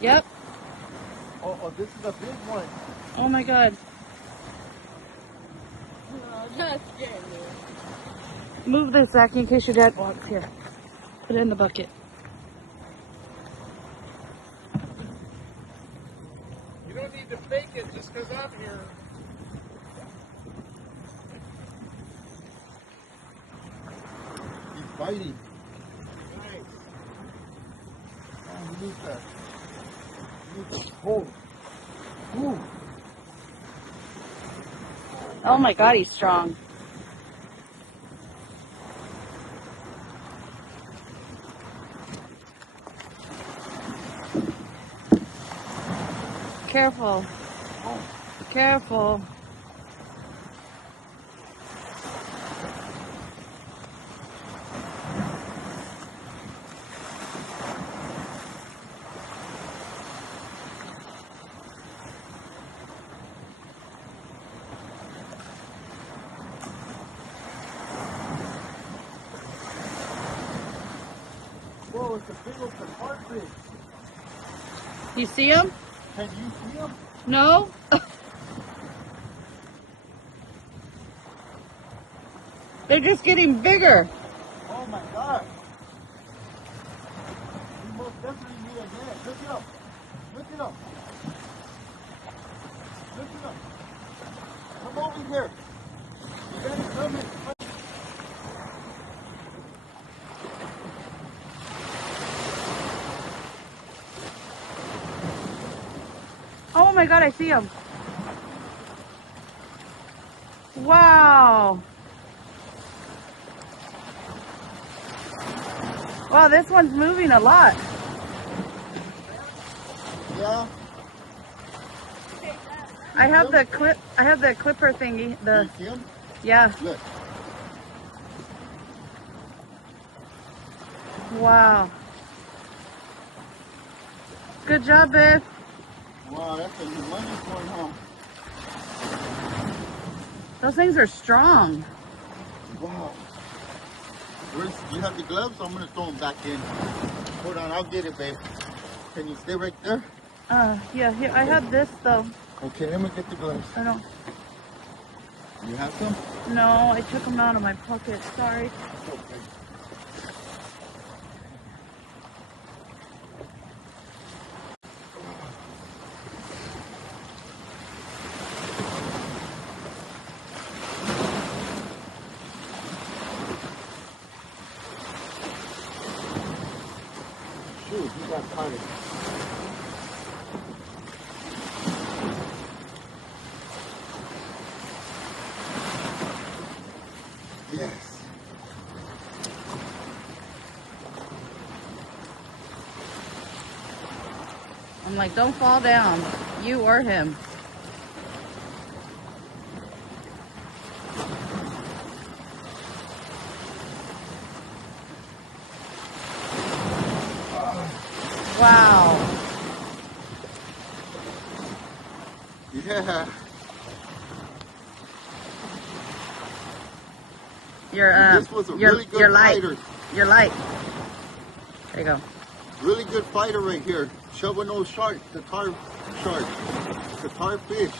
Yep. Oh, this is a big one. Oh my God. No, that's scared me. Move this, Zach, in case your dad walks here. Put it in the bucket. You don't need to fake it just because I'm here. He's biting. Nice. Oh, look at that. Look at that. Hold. Ooh. Oh my God, he's strong. Careful. Oh. Careful. Whoa, it's a big old cartridge. You see him? Can you see him? No? They're just getting bigger. Oh my God. We most definitely need a net. Look it up. Look it up. Look it up. Come over here. You gotta come in. Oh my God, I see him. Wow. Wow, this one's moving a lot. Yeah. I have the clipper thingy. You see him? Yeah. Look. Wow. Good job, babe. Wow, that's a humongous one, huh? Those things are strong. Wow. You have the gloves? I'm going to throw them back in. Hold on, I'll get it, babe. Can you stay right there? Yeah, here, I have this though. Okay, let me get the gloves. I don't, You have some? no, I took them out of my pocket, sorry. Okay. Shoot, you got tired. Yes. I'm like, don't fall down, you or him. Wow. Yeah. This was a really good fighter. You're light. There you go. Really good fighter right here. Shovel nose shark, the tar shark, the tar fish.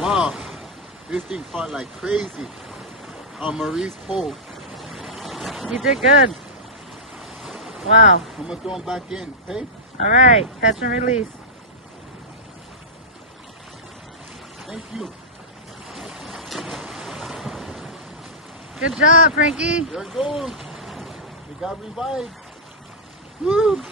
Wow, this thing fought like crazy on Marie's pole. You did good. Wow. I'm gonna throw him back in, okay? All right, catch and release. Thank you. Good job, Frankie. There it goes. We got revived. Woo!